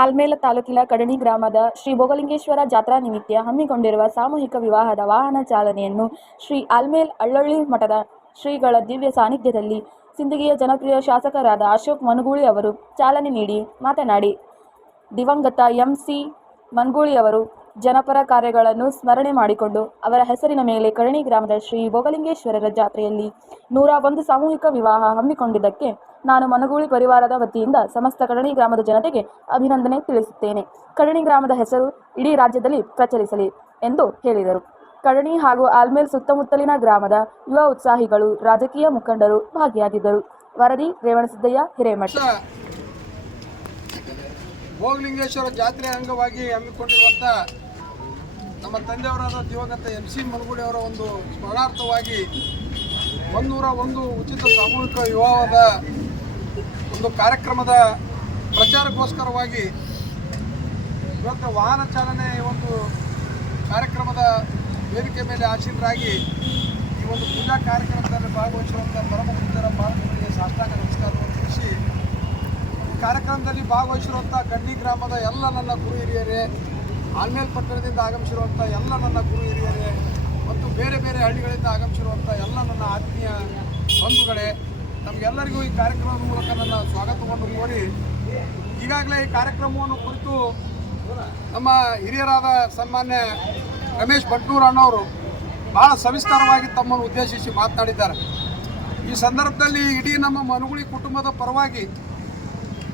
ಆಲ್ಮೇಲ ತಾಲೂಕಿನ ಕಡಣಿ ಗ್ರಾಮದ ಶ್ರೀ ಭೋಗಲಿಂಗೇಶ್ವರ ಜಾತ್ರಾ ನಿಮಿತ್ತ ಹಮ್ಮಿಕೊಂಡಿರುವ ಸಾಮೂಹಿಕ ವಿವಾಹದ ವಾಹನ ಚಾಲನೆಯನ್ನು ಶ್ರೀ ಆಲ್ಮೇಲ್ ಅಳ್ಳೊಳ್ಳಿ ಮಠದ ಶ್ರೀಗಳ ದಿವ್ಯ ಸಾನ್ನಿಧ್ಯದಲ್ಲಿ ಸಿಂದಗಿಯ ಜನಪ್ರಿಯ ಶಾಸಕರಾದ ಅಶೋಕ್ ಮನಗೂಳಿ ಅವರು ಚಾಲನೆ ನೀಡಿ ಮಾತನಾಡಿ, ದಿವಂಗತ ಎಂ.ಸಿ. ಮನಗೂಳಿ ಅವರು ಜನಪರ ಕಾರ್ಯಗಳನ್ನು ಸ್ಮರಣೆ ಮಾಡಿಕೊಂಡು ಅವರ ಹೆಸರಿನ ಮೇಲೆ ಕಡಣಿ ಗ್ರಾಮದ ಶ್ರೀ ಭೋಗಲಿಂಗೇಶ್ವರರ ಜಾತ್ರೆಯಲ್ಲಿ 101 ಸಾಮೂಹಿಕ ವಿವಾಹ ಹಮ್ಮಿಕೊಂಡಿದ್ದಕ್ಕೆ ನಾನು ಮನಗೂಳಿ ಪರಿವಾರದ ವತಿಯಿಂದ ಸಮಸ್ತ ಕಡಣಿ ಗ್ರಾಮದ ಜನತೆಗೆ ಅಭಿನಂದನೆ ತಿಳಿಸುತ್ತೇನೆ. ಕಡಣಿ ಗ್ರಾಮದ ಹೆಸರು ಇಡೀ ರಾಜ್ಯದಲ್ಲಿ ಪ್ರಚರಿಸಲಿ ಎಂದು ಹೇಳಿದರು. ಕಡಣಿ ಹಾಗೂ ಆಲ್ಮೇಲ್ ಸುತ್ತಮುತ್ತಲಿನ ಗ್ರಾಮದ ಯುವ ಉತ್ಸಾಹಿಗಳು, ರಾಜಕೀಯ ಮುಖಂಡರು ಭಾಗಿಯಾಗಿದ್ದರು. ವರದಿ ರೇವಣಸಿದ್ದಯ್ಯ, ಹಿರೇಮಠ. ಭೋಗಲಿಂಗೇಶ್ವರ ಜಾತ್ರೆ ಅಂಗವಾಗಿ ಹಮ್ಮಿಕೊಂಡಿರುವಂಥ ನಮ್ಮ ತಂದೆಯವರಾದ ದಿವಂಗತ ಎಂ.ಸಿ. ಮನಗೂಳಿ ಅವರ ಒಂದು ಸ್ಮರಣಾರ್ಥವಾಗಿ 101 ಉಚಿತ ಸಾಮೂಹಿಕ ವಿವಾಹದ ಒಂದು ಕಾರ್ಯಕ್ರಮದ ಪ್ರಚಾರಕ್ಕೋಸ್ಕರವಾಗಿ ಇವತ್ತು ವಾಹನ ಚಾಲನೆ ಒಂದು ಕಾರ್ಯಕ್ರಮದ ವೇದಿಕೆ ಮೇಲೆ ಆಸೀನರಾಗಿ ಈ ಒಂದು ಪೂಜಾ ಕಾರ್ಯಕ್ರಮದಲ್ಲಿ ಭಾಗವಹಿಸಿರುವಂಥ ಪರಮ ಪೂಜ್ಯರ ಪಾದಗಳಿಗೆ ಸಾಷ್ಟಾಂಗ ನಮಸ್ಕಾರವನ್ನು ತಿಳಿಸಿ, ಈ ಕಾರ್ಯಕ್ರಮದಲ್ಲಿ ಭಾಗವಹಿಸಿರುವಂಥ ಕಡ್ನಿ ಗ್ರಾಮದ ಎಲ್ಲ ನನ್ನ ಗುರು ಹಿರಿಯರೇ, ಆಲ್ಮೇಲ್ ಪಟ್ಟಣದಿಂದ ಆಗಮಿಸಿರುವಂಥ ಎಲ್ಲ ನನ್ನ ಗುರು ಹಿರಿಯರೇ ಮತ್ತು ಬೇರೆ ಬೇರೆ ಹಳ್ಳಿಗಳಿಂದ ಆಗಮಿಸಿರುವಂಥ ಎಲ್ಲ ನನ್ನ ಆತ್ಮೀಯ ಬಂಧುಗಳೇ, ನಮಗೆಲ್ಲರಿಗೂ ಈ ಕಾರ್ಯಕ್ರಮದ ಮೂಲಕ ನನ್ನ ಸ್ವಾಗತವನ್ನು ಕೋರಿ, ಈಗಾಗಲೇ ಈ ಕಾರ್ಯಕ್ರಮವನ್ನು ಕುರಿತು ನಮ್ಮ ಹಿರಿಯರಾದ ಸನ್ಮಾನ್ಯ ರಮೇಶ್ ಭಟ್ನೂರ್ ಅಣ್ಣವರು ಭಾಳ ಸವಿಸ್ತಾರವಾಗಿ ತಮ್ಮನ್ನು ಉದ್ದೇಶಿಸಿ ಮಾತನಾಡಿದ್ದಾರೆ. ಈ ಸಂದರ್ಭದಲ್ಲಿ ಇಡೀ ನಮ್ಮ ಮನಗೂಳಿ ಕುಟುಂಬದ ಪರವಾಗಿ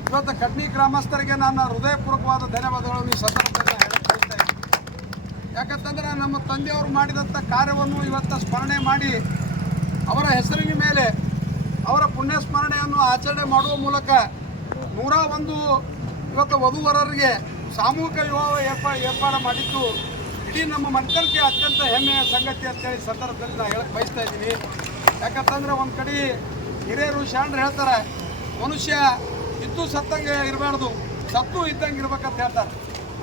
ಇವತ್ತು ಕಡ್ನಿ ಗ್ರಾಮಸ್ಥರಿಗೆ ನನ್ನ ಹೃದಯಪೂರ್ವಕವಾದ ಧನ್ಯವಾದಗಳನ್ನು ಈ ಸಂದರ್ಭದಲ್ಲಿ ಹೇಳಕ್ಕಾಗ್ತಾ ಇದ್ದೀನಿ. ಯಾಕಂತಂದರೆ ನಮ್ಮ ತಂದೆಯವರು ಮಾಡಿದಂಥ ಕಾರ್ಯವನ್ನು ಇವತ್ತು ಸ್ಮರಣೆ ಮಾಡಿ ಅವರ ಹೆಸರಿನ ಮೇಲೆ ಅವರ ಪುಣ್ಯ ಸ್ಮರಣೆಯನ್ನು ಆಚರಣೆ ಮಾಡುವ ಮೂಲಕ 101 ಇವತ್ತು ವಧುವರರಿಗೆ ಸಾಮೂಹಿಕ ವಿವಾಹ ಏರ್ಪಾಡು ಮಾಡಿದ್ದು ಇಡೀ ನಮ್ಮ ಮನಕರಿಗೆ ಅತ್ಯಂತ ಹೆಮ್ಮೆಯ ಸಂಗತಿ ಅಂತೇಳಿ ಸಂದರ್ಭದಲ್ಲಿ ನಾನು ಹೇಳಕ್ಕೆ ಬಯಸ್ತಾ ಇದ್ದೀನಿ. ಯಾಕಂತಂದರೆ ಒಂದು ಕಡೆ ಹಿರಿಯರು ಶರಣರು ಹೇಳ್ತಾರೆ, ಮನುಷ್ಯ ಇದ್ದು ಸತ್ತಂಗೆ ಇರಬಾರ್ದು, ಸತ್ತು ಇದ್ದಂಗೆ ಇರ್ಬೇಕಂತ ಹೇಳ್ತಾರೆ.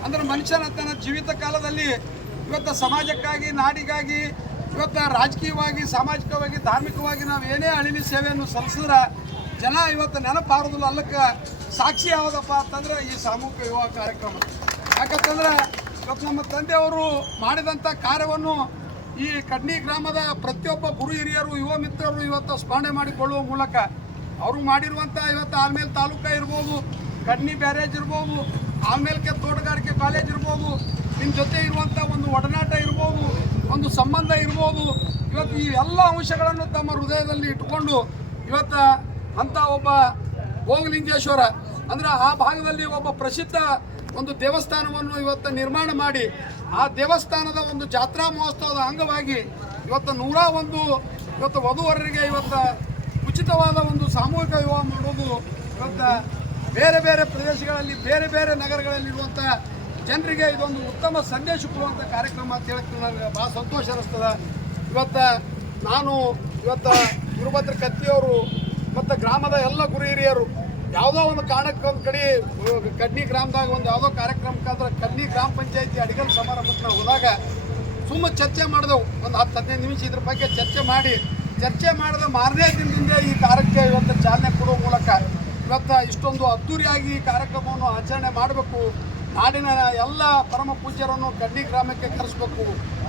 ಅಂದರೆ ಮನುಷ್ಯನ ತನ್ನ ಜೀವಿತ ಕಾಲದಲ್ಲಿ ಇವತ್ತು ಸಮಾಜಕ್ಕಾಗಿ, ನಾಡಿಗಾಗಿ, ಇವತ್ತು ರಾಜಕೀಯವಾಗಿ, ಸಾಮಾಜಿಕವಾಗಿ, ಧಾರ್ಮಿಕವಾಗಿ ನಾವು ಏನೇ ಅಳಿಲಿ ಸೇವೆಯನ್ನು ಸಲ್ಲಿಸಿದ್ರೆ ಜನ ಇವತ್ತು ನೆನಪಾರೋದಿಲ್ಲ. ಅಲ್ಲಕ್ಕೆ ಸಾಕ್ಷಿ ಯಾವುದಪ್ಪ ಅಂತಂದರೆ ಈ ಸಾಮೂಹಿಕ ವಿವಾಹ ಕಾರ್ಯಕ್ರಮ. ಯಾಕಂತಂದರೆ ಇವತ್ತು ನಮ್ಮ ತಂದೆಯವರು ಮಾಡಿದಂಥ ಕಾರ್ಯವನ್ನು ಈ ಕಡ್ನಿ ಗ್ರಾಮದ ಪ್ರತಿಯೊಬ್ಬ ಗುರು ಹಿರಿಯರು, ಯುವ ಮಿತ್ರರು ಇವತ್ತು ಸ್ಮರಣೆ ಮಾಡಿಕೊಳ್ಳುವ ಮೂಲಕ ಅವರು ಮಾಡಿರುವಂಥ ಇವತ್ತು ಆಲ್ಮೇಲ್ ತಾಲೂಕು ಇರ್ಬೋದು, ಕಡ್ನಿ ಬ್ಯಾರೇಜ್ ಇರ್ಬೋದು, ಆಲ್ಮೇಲ್ಕೆ ತೋಟಗಾರಿಕೆ ಕಾಲೇಜ್ ಇರ್ಬೋದು, ನಿಮ್ಮ ಜೊತೆ ಇರುವಂಥ ಒಂದು ಒಡನಾಟ ಇರ್ಬೋದು, ಒಂದು ಸಂಬಂಧ ಇರ್ಬೋದು, ಇವತ್ತು ಈ ಎಲ್ಲ ಅಂಶಗಳನ್ನು ತಮ್ಮ ಹೃದಯದಲ್ಲಿ ಇಟ್ಟುಕೊಂಡು ಇವತ್ತು ಅಂಥ ಒಬ್ಬ ಭೋಗಲಿಂಗೇಶ್ವರ ಅಂದರೆ ಆ ಭಾಗದಲ್ಲಿ ಒಬ್ಬ ಪ್ರಸಿದ್ಧ ಒಂದು ದೇವಸ್ಥಾನವನ್ನು ಇವತ್ತು ನಿರ್ಮಾಣ ಮಾಡಿ ಆ ದೇವಸ್ಥಾನದ ಒಂದು ಜಾತ್ರಾ ಮಹೋತ್ಸವದ ಅಂಗವಾಗಿ ಇವತ್ತು 101 ಇವತ್ತು ವಧುವರರಿಗೆ ಇವತ್ತು ಉಚಿತವಾದ ಒಂದು ಸಾಮೂಹಿಕ ವಿವಾಹ ಮಾಡೋದು ಇವತ್ತು ಬೇರೆ ಬೇರೆ ಪ್ರದೇಶಗಳಲ್ಲಿ, ಬೇರೆ ಬೇರೆ ನಗರಗಳಲ್ಲಿರುವಂಥ ಜನರಿಗೆ ಇದೊಂದು ಉತ್ತಮ ಸಂದೇಶ ಕೊಡುವಂಥ ಕಾರ್ಯಕ್ರಮ ಅಂತ ಹೇಳಕ್ಕೆ ನನಗೆ ಭಾಳ ಸಂತೋಷ ಅನ್ನಿಸ್ತದೆ. ಇವತ್ತು ನಾನು ಗುರುಭದ್ರ ಕತ್ತಿಯವರು ಮತ್ತು ಗ್ರಾಮದ ಎಲ್ಲ ಗುರು ಹಿರಿಯರು ಯಾವುದೋ ಒಂದು ಕಾರಣಕ್ಕೆ ಒಂದು ಕಡೆ ಕಡ್ನಿ ಗ್ರಾಮದಾಗ ಒಂದು ಯಾವುದೋ ಕಾರ್ಯಕ್ರಮಕ್ಕಾದ್ರೆ ಕಡ್ನಿ ಗ್ರಾಮ ಪಂಚಾಯತಿ ಅಡಿಗಲ್ ಸಮಾರಂಭಕ್ಕೆ ನಾವು ಹೋದಾಗ ಸುಮ್ಮನೆ ಚರ್ಚೆ ಮಾಡಿದೆವು. ಒಂದು 10-15 ನಿಮಿಷ ಇದ್ರ ಬಗ್ಗೆ ಚರ್ಚೆ ಮಾಡಿದ ಮಾರನೇ ದಿನದಿಂದ ಈ ಕಾರ್ಯಕ್ಕೆ ಇವತ್ತು ಚಾಲನೆ ಕೊಡುವ ಮೂಲಕ ಇವತ್ತು ಇಷ್ಟೊಂದು ಅದ್ದೂರಿಯಾಗಿ ಈ ಕಾರ್ಯಕ್ರಮವನ್ನು ಆಚರಣೆ ಮಾಡಬೇಕು. ನಾಡಿನ ಎಲ್ಲ ಪರಮ ಪೂಜ್ಯರನ್ನು ಕಡ್ನಿ ಗ್ರಾಮಕ್ಕೆ ಕರೆಸಬೇಕು,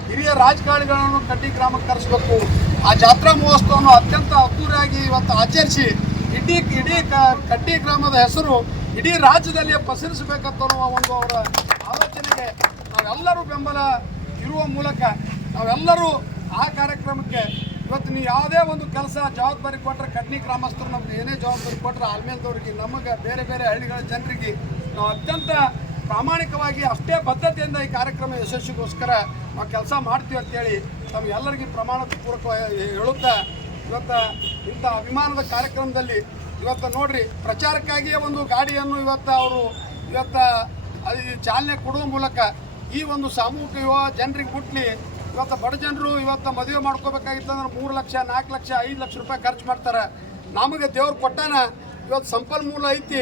ಹಿರಿಯ ರಾಜಕಾರಣಿಗಳನ್ನು ಕಡ್ನಿ ಗ್ರಾಮಕ್ಕೆ ಕರೆಸಬೇಕು. ಆ ಜಾತ್ರಾ ಮಹೋತ್ಸವವನ್ನು ಅತ್ಯಂತ ಅದ್ದೂರಿಯಾಗಿ ಇವತ್ತು ಆಚರಿಸಿ ಇಡೀ ಕಡ್ನಿ ಗ್ರಾಮದ ಹೆಸರು ಇಡೀ ರಾಜ್ಯದಲ್ಲಿ ಪಸರಿಸಬೇಕಂತ ಒಂದು ಅವರ ಆಲೋಚನೆಗೆ ನಾವೆಲ್ಲರೂ ಬೆಂಬಲ ಇರುವ ಮೂಲಕ ನಾವೆಲ್ಲರೂ ಆ ಕಾರ್ಯಕ್ರಮಕ್ಕೆ ಇವತ್ತು ನೀವು ಯಾವುದೇ ಒಂದು ಕೆಲಸ ಜವಾಬ್ದಾರಿ ಕೊಟ್ಟರೆ ಕಡ್ನಿ ಗ್ರಾಮಸ್ಥರು ನಮ್ಗೆ ಏನೇ ಜವಾಬ್ದಾರಿ ಕೊಟ್ಟರೆ ಆಲ್ಮೇಲ್ದವ್ರಿಗೆ, ನಮಗೆ ಬೇರೆ ಬೇರೆ ಹಳ್ಳಿಗಳ ಜನರಿಗೆ ನಾವು ಅತ್ಯಂತ ಪ್ರಾಮಾಣಿಕವಾಗಿ ಅಷ್ಟೇ ಬದ್ಧತೆಯಿಂದ ಈ ಕಾರ್ಯಕ್ರಮ ಯಶಸ್ವಿಗೋಸ್ಕರ ನಾವು ಕೆಲಸ ಮಾಡ್ತೀವಿ ಅಂತೇಳಿ ತಮಗೆಲ್ಲರಿಗೂ ಪ್ರಮಾಣ ಪೂರ್ವಕವಾಗಿ ಹೇಳುತ್ತಾ ಇವತ್ತು ಇಂಥ ಅಭಿಮಾನದ ಕಾರ್ಯಕ್ರಮದಲ್ಲಿ ಇವತ್ತು ನೋಡ್ರಿ ಪ್ರಚಾರಕ್ಕಾಗಿಯೇ ಒಂದು ಗಾಡಿಯನ್ನು ಅವರು ಚಾಲನೆ ಕೊಡುವ ಮೂಲಕ ಈ ಒಂದು ಸಾಮೂಹಿಕ ವಿವಾಹ ಜನರಿಗೆ ಮುಟ್ಲಿ. ಇವತ್ತು ಬಡ ಜನರು ಇವತ್ತು ಮದುವೆ ಮಾಡ್ಕೋಬೇಕಾಗಿತ್ತು ಅಂದ್ರೆ 3 ಲಕ್ಷ, 4 ಲಕ್ಷ, 5 ಲಕ್ಷ ರೂಪಾಯಿ ಖರ್ಚು ಮಾಡ್ತಾರೆ. ನಮಗೆ ದೇವ್ರು ಕೊಟ್ಟಾನ ಇವತ್ತು ಸಂಪನ್ಮೂಲ ಐತಿ,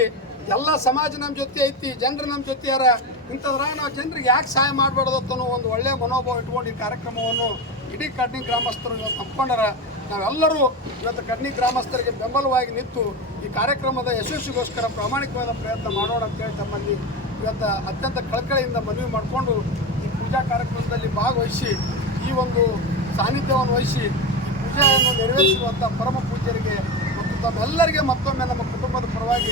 ಎಲ್ಲ ಸಮಾಜ ನಮ್ಮ ಜೊತೆ ಐತಿ, ಜನರು ನಮ್ಮ ಜೊತೆ ಯಾರ. ಇಂಥದ್ರಾಗ ನಾವು ಜನರಿಗೆ ಯಾಕೆ ಸಹಾಯ ಮಾಡಬಾರ್ದು ಅನ್ನೋ ಒಂದು ಒಳ್ಳೆಯ ಮನೋಭಾವ ಇಟ್ಕೊಂಡು ಈ ಕಾರ್ಯಕ್ರಮವನ್ನು ಇಡೀ ಕಡ್ನಿ ಗ್ರಾಮಸ್ಥರು ಇವತ್ತು ಹಮ್ಮಿಕೊಂಡಾರ. ನಾವೆಲ್ಲರೂ ಇವತ್ತು ಕಡ್ನಿ ಗ್ರಾಮಸ್ಥರಿಗೆ ಬೆಂಬಲವಾಗಿ ನಿಂತು ಈ ಕಾರ್ಯಕ್ರಮದ ಯಶಸ್ವಿಗೋಸ್ಕರ ಪ್ರಾಮಾಣಿಕವಾದ ಪ್ರಯತ್ನ ಮಾಡೋಣ ಅಂತೇಳಿ ತಮ್ಮಲ್ಲಿ ಇವತ್ತು ಅತ್ಯಂತ ಕಳಕಳಿಯಿಂದ ಮನವಿ ಮಾಡಿಕೊಂಡು ಈ ಪೂಜಾ ಕಾರ್ಯಕ್ರಮದಲ್ಲಿ ಭಾಗವಹಿಸಿ ಈ ಒಂದು ಸಾನ್ನಿಧ್ಯವನ್ನು ವಹಿಸಿ ಈ ಪೂಜೆಯನ್ನು ನೆರವೇರಿಸಿರುವಂಥ ಪರಮ ಪೂಜ್ಯರಿಗೆ ಮತ್ತು ತಮ್ಮೆಲ್ಲರಿಗೆ ಮತ್ತೊಮ್ಮೆ ನಮ್ಮ ಕುಟುಂಬದ ಪರವಾಗಿ